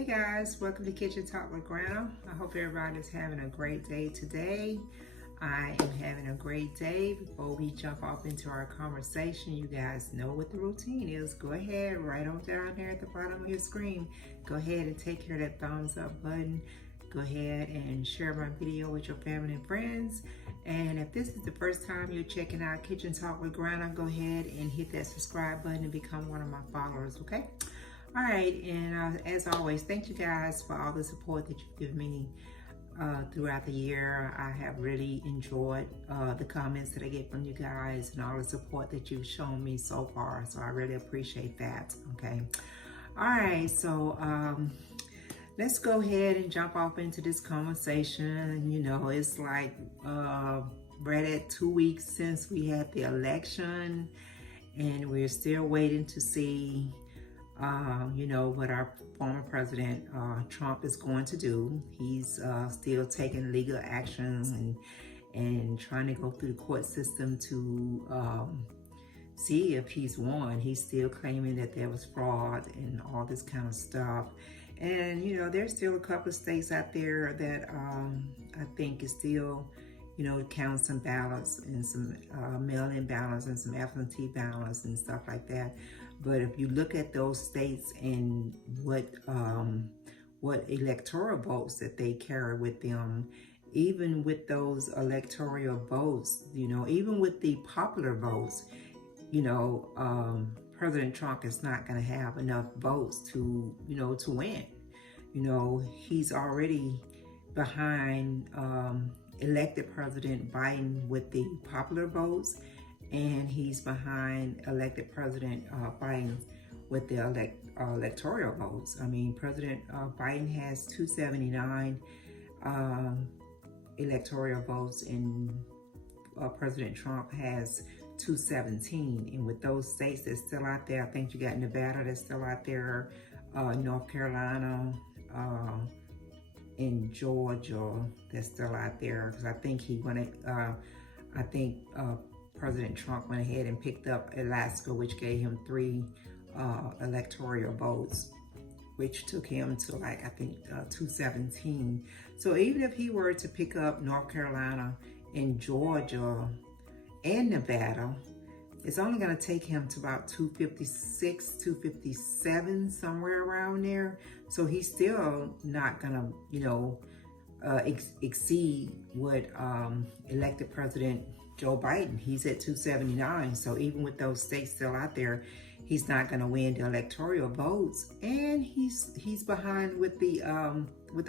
Hey guys, welcome to Kitchen Talk with Granna. I hope everybody's having a great day today. I am having a great day. Before we jump off into our conversation, you guys know what the routine is. Go ahead, right on down there at the bottom of your screen. Go ahead and take care of that thumbs up button. Go ahead and share my video with your family and friends. And if this is the first time you're checking out Kitchen Talk with Granna, go ahead and hit that subscribe button and become one of my followers, okay? All right, and as always, thank you guys for all the support that you've given me throughout the year. I have really enjoyed the comments that I get from you guys and all the support that you've shown me so far. So I really appreciate that, okay? All right, so let's go ahead and jump off into this conversation. You know, it's like right at 2 weeks since we had the election, and we're still waiting to see you know, what our former president Trump is going to do. He's still taking legal actions and trying to go through the court system to see if he's won. He's still claiming that there was fraud and all this kind of stuff. And, you know, there's still a couple of states out there that I think is still, you know, counting some ballots and some mail-in ballots and some absentee ballots and stuff like that. But if you look at those states and what electoral votes that they carry with them, even with those electoral votes, you know, even with the popular votes, you know, President Trump is not going to have enough votes to, you know, to win. You know, he's already behind elected President Biden with the popular votes, and he's behind elected President Biden with the electoral votes. I mean, President Biden has 279 electoral votes, and President Trump has 217. And with those states that's still out there, I think you got Nevada that's still out there, North Carolina, and Georgia that's still out there, because I think he wanted, President Trump went ahead and picked up Alaska, which gave him 3 electoral votes, which took him to, like, I think 217. So even if he were to pick up North Carolina and Georgia and Nevada, it's only going to take him to about 256, 257, somewhere around there. So he's still not going to, you know, exceed what elected President Joe Biden. He's at 279. So even with those states still out there, he's not going to win the electoral votes, and he's behind with the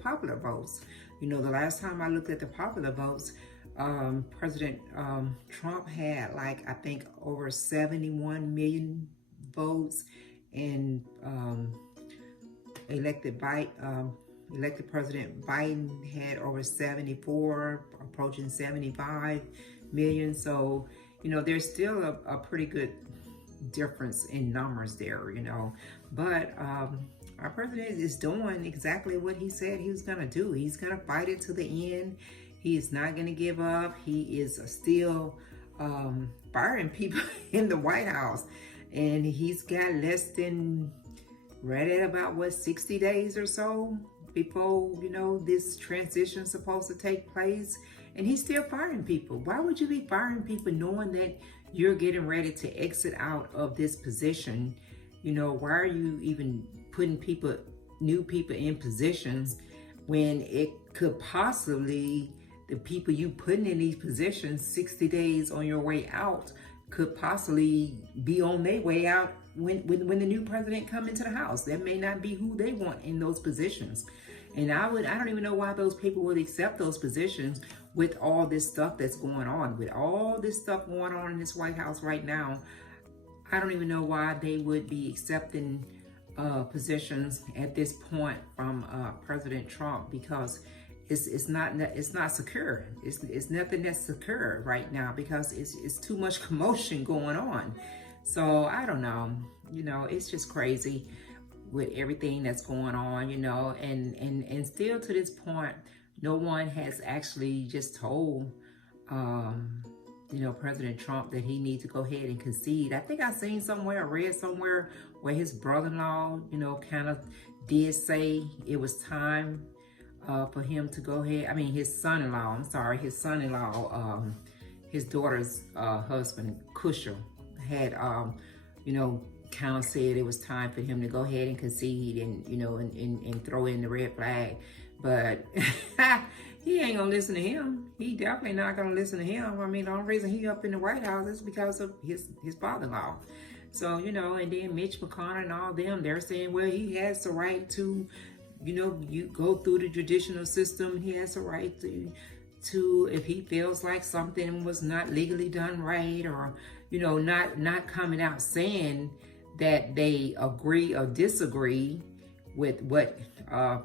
popular votes. You know, the last time I looked at the popular votes, President Trump had, like, I think over 71 million votes, and elected President Biden had over 74, approaching 75 million. So, you know, there's still a pretty good difference in numbers there, you know. But our president is doing exactly what he said he was going to do. He's going to fight it to the end. He is not going to give up. He is still firing people in the White House. And he's got less than, right at about, what, 60 days or so before, you know, this transition is supposed to take place. And he's still firing people. Why would you be firing people knowing that you're getting ready to exit out of this position? You know, why are you even putting people, new people in positions when it could possibly, the people you putting in these positions 60 days on your way out could possibly be on their way out when the new president come into the house? That may not be who they want in those positions. And I don't even know why those people would accept those positions with all this stuff that's going on. With all this stuff going on in this White House right now, I don't even know why they would be accepting positions at this point from President Trump, because it's not secure. It's nothing that's secure right now, because it's too much commotion going on. So I don't know, you know, it's just crazy with everything that's going on, you know, and still to this point, no one has actually just told, you know, President Trump that he needs to go ahead and concede. I think I seen somewhere, read somewhere where his brother-in-law, you know, kind of did say it was time for him to go ahead. I mean, his son-in-law, I'm sorry, his son-in-law, his daughter's husband, Kushel, had, you know, kind of said it was time for him to go ahead and concede and, you know, and throw in the red flag. But he ain't gonna listen to him. He definitely not gonna listen to him. I mean, the only reason he up in the White House is because of his father-in-law. So, you know, and then Mitch McConnell and all them, they're saying, well, he has the right to, you know, you go through the judicial system. He has the right to if he feels like something was not legally done right, or, you know, not coming out saying that they agree or disagree with what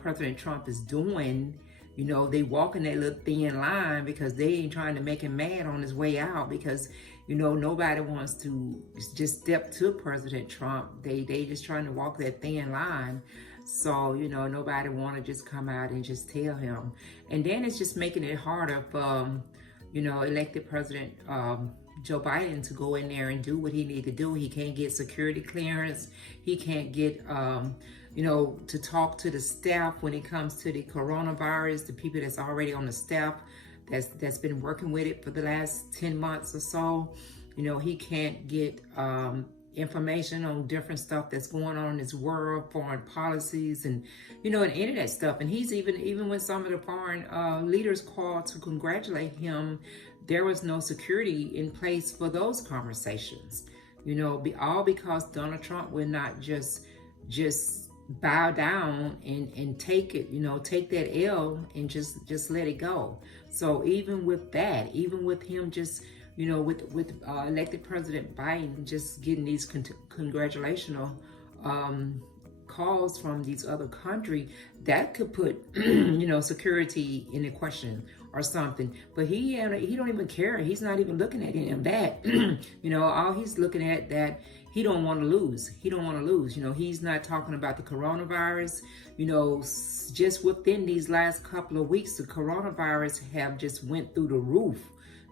President Trump is doing. You know, they walking that little thin line because they ain't trying to make him mad on his way out, because, you know, nobody wants to just step to President Trump. They just trying to walk that thin line. So, you know, nobody want to just come out and just tell him. And then it's just making it harder for, you know, elected President Joe Biden to go in there and do what he need to do. He can't get security clearance. He can't get, you know, to talk to the staff when it comes to the coronavirus, the people that's already on the staff that's been working with it for the last 10 months or so. You know, he can't get information on different stuff that's going on in this world, foreign policies, and, you know, and any of that stuff. And he's even when some of the foreign leaders called to congratulate him, there was no security in place for those conversations. You know, all because Donald Trump would not just bow down and take it, you know, take that L and just let it go. So even with that, even with him just, you know, with elected President Biden just getting these congratulational calls from these other countries, that could put, you know, security in the question or something. But he don't even care. He's not even looking at any of that. You know, all he's looking at that he don't want to lose. He don't want to lose. You know, he's not talking about the coronavirus. You know, just within these last couple of weeks, the coronavirus have just went through the roof.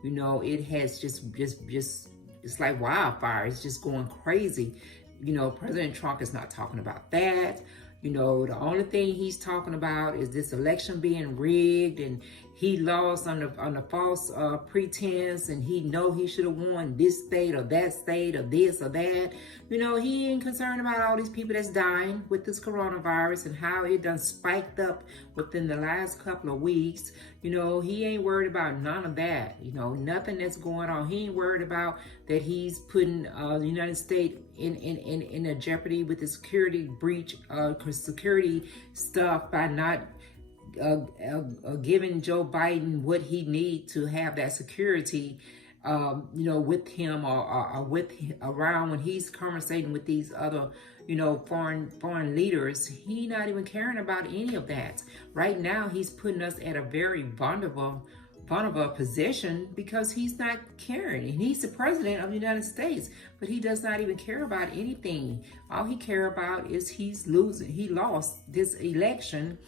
You know, it has just it's like wildfire. It's just going crazy. You know, President Trump is not talking about that. You know, the only thing he's talking about is this election being rigged, and he lost on the false pretense, and he know he should have won this state or that state or this or that. You know, he ain't concerned about all these people that's dying with this coronavirus and how it done spiked up within the last couple of weeks. You know, he ain't worried about none of that. You know, nothing that's going on. He ain't worried about that he's putting the United States in a jeopardy with the security breach, security stuff by not giving Joe Biden what he needs to have that security, you know, with him or with around when he's conversating with these other, you know, foreign leaders. He not even caring about any of that. Right now, he's putting us at a very vulnerable position because he's not caring. And he's the president of the United States, but he does not even care about anything. All he care about is he lost this election,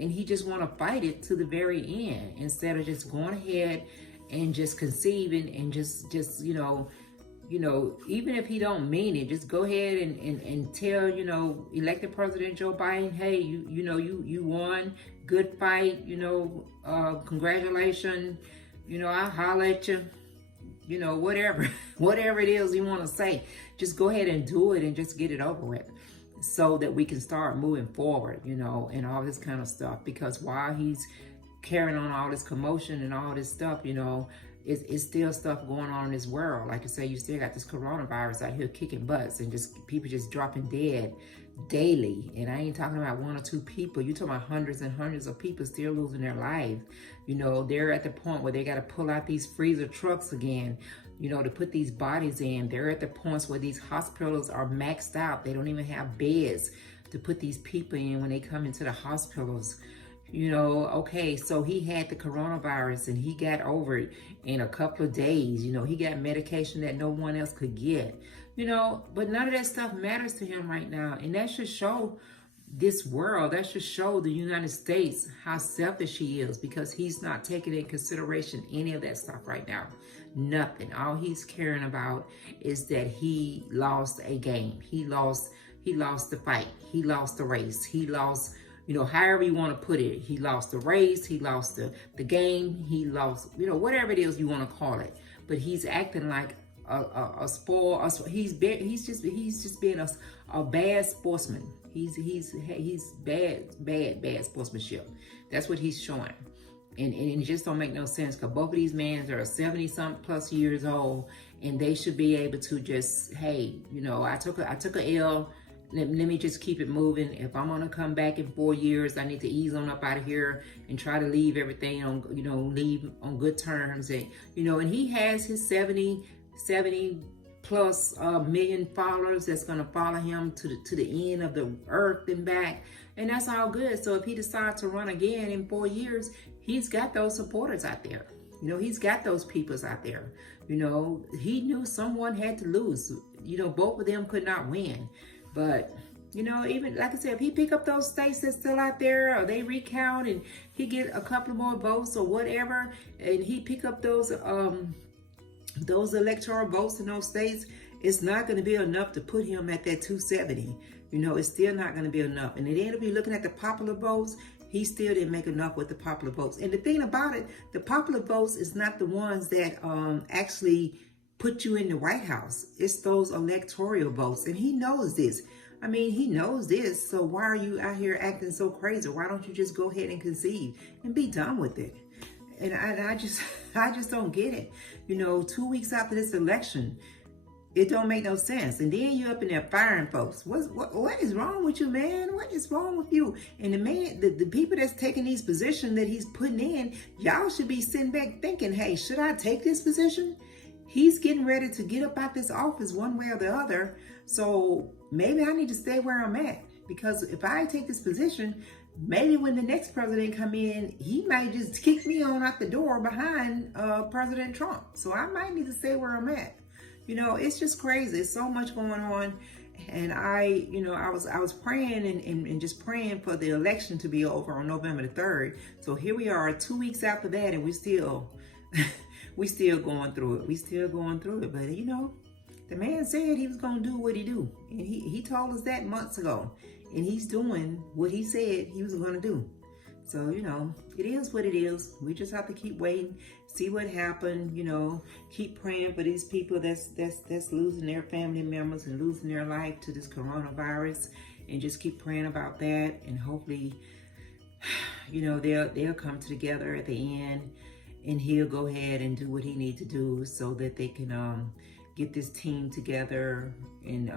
and he just want to fight it to the very end instead of just going ahead and just conceiving and just you know, even if he don't mean it, just go ahead and tell, you know, elected President Joe Biden, hey, you won, good fight, you know, congratulations, you know, I'll holler at you, you know, whatever it is you want to say, just go ahead and do it and just get it over with, so that we can start moving forward, you know, and all this kind of stuff. Because while he's carrying on all this commotion and all this stuff, you know, it's still stuff going on in this world. Like I say, you still got this coronavirus out here kicking butts, and just people just dropping dead daily. And I ain't talking about one or two people. You're talking about hundreds and hundreds of people still losing their lives. You know, they're at the point where they got to pull out these freezer trucks again, you know, to put these bodies in. They're at the points where these hospitals are maxed out. They don't even have beds to put these people in when they come into the hospitals. You know, okay, so he had the coronavirus and he got over it in a couple of days. You know, he got medication that no one else could get. You know, but none of that stuff matters to him right now. And that should show this world, that should show the United States how selfish he is, because he's not taking in consideration any of that stuff right now. Nothing. All he's caring about is that he lost a game. He lost, he lost the fight. He lost the race. He lost, you know, however you want to put it. He lost the race. He lost the game. He lost, you know, whatever it is you want to call it. But he's acting like a spoil. He's just being a bad sportsman. He's bad sportsmanship. That's what he's showing. And it just don't make no sense, because both of these men are 70-something plus years old, and they should be able to just, hey, you know, I took a L. Let me just keep it moving. If I'm gonna come back in 4 years, I need to ease on up out of here and try to leave everything on, you know, leave on good terms. And, you know, and he has his 70 plus million followers that's gonna follow him to the end of the earth and back, and that's all good. So if he decides to run again in 4 years, he's got those supporters out there. You know, he's got those peoples out there. You know, he knew someone had to lose. You know, both of them could not win. But, you know, even like I said, if he pick up those states that's still out there, or they recount and he get a couple more votes or whatever, and he pick up those electoral votes in those states, it's not going to be enough to put him at that 270. You know, it's still not going to be enough. And at the end of it, looking at the popular votes, he still didn't make enough with the popular votes. And the thing about it, the popular votes is not the ones that actually put you in the White House. It's those electoral votes. And he knows this. I mean, he knows this. So why are you out here acting so crazy? Why don't you just go ahead and concede and be done with it? And I just don't get it. You know, 2 weeks after this election, it don't make no sense. And then you up in there firing folks. What is wrong with you, man? What is wrong with you? And the man, the people that's taking these positions that he's putting in, y'all should be sitting back thinking, hey, should I take this position? He's getting ready to get up out this office one way or the other. So maybe I need to stay where I'm at. Because if I take this position, maybe when the next president come in, he might just kick me on out the door behind President Trump. So I might need to stay where I'm at. You know, it's just crazy. There's so much going on. And I was praying and just praying for the election to be over on November the 3rd. So here we are 2 weeks after that, and we still going through it. We still going through it. But, you know, the man said he was going to do what he do. And he told us that months ago. And he's doing what he said he was going to do. So, you know, it is what it is. We just have to keep waiting, see what happened, you know, keep praying for these people that's losing their family members and losing their life to this coronavirus, and just keep praying about that. And hopefully, you know, they'll come together at the end, and he'll go ahead and do what he needs to do so that they can get this team together, and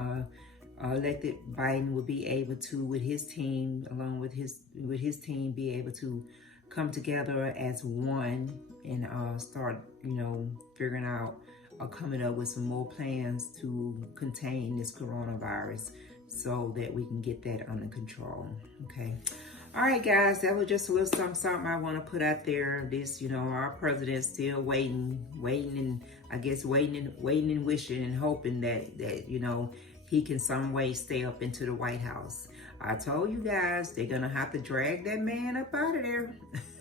elected Biden will be able to, with his team, along with his team, be able to come together as one and start, you know, figuring out or coming up with some more plans to contain this coronavirus so that we can get that under control. Okay. All right, guys, that was just a little something I want to put out there. This, you know, our president's still waiting, and I guess waiting and wishing and hoping that you know, he can some way stay up into the White House. I told you guys, they're going to have to drag that man up out of there.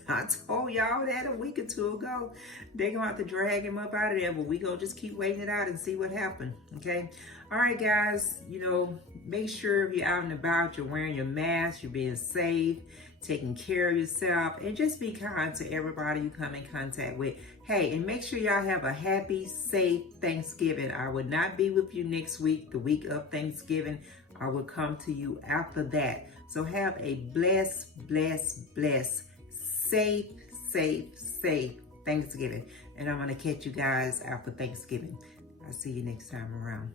I told y'all that a week or two ago. They're going to have to drag him up out of there, but we going to just keep waiting it out and see what happens, okay? All right, guys, you know, make sure if you're out and about, you're wearing your mask, you're being safe, taking care of yourself, and just be kind to everybody you come in contact with. Hey, and make sure y'all have a happy, safe Thanksgiving. I will not be with you next week, the week of Thanksgiving. I will come to you after that. So have a blessed, safe Thanksgiving. And I'm going to catch you guys after Thanksgiving. I'll see you next time around.